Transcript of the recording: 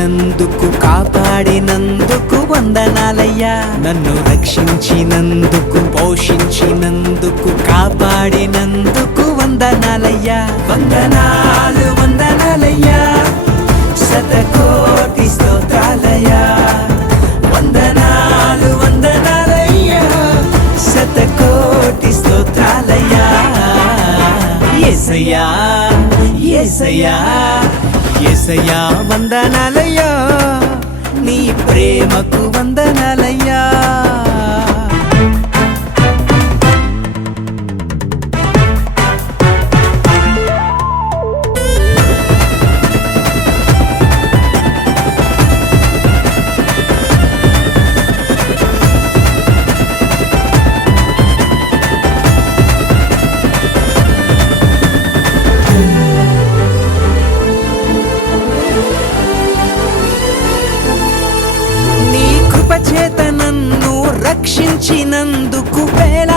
రక్షించినందుకు కాపాడినందుకు వందనాలయ్యా. నన్ను రక్షించినందుకు పోషించినందుకు కాపాడినందుకు వందనాలయ్యా. వందనాలు వందనాలయ్యా, శతకోటి స్తోత్రాలయ్యా. వందనాలు వందనాలయ్యా, శతకోటి స్తోత్రాలయ్యా. యేసయ్యా యేసయ్యా యేసయ్యా వందనాలయ్యా, నీ ప్రేమకు వందనాలయ్యా. చేత నన్ను రక్షించినందుకు వేల